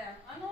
them. I'm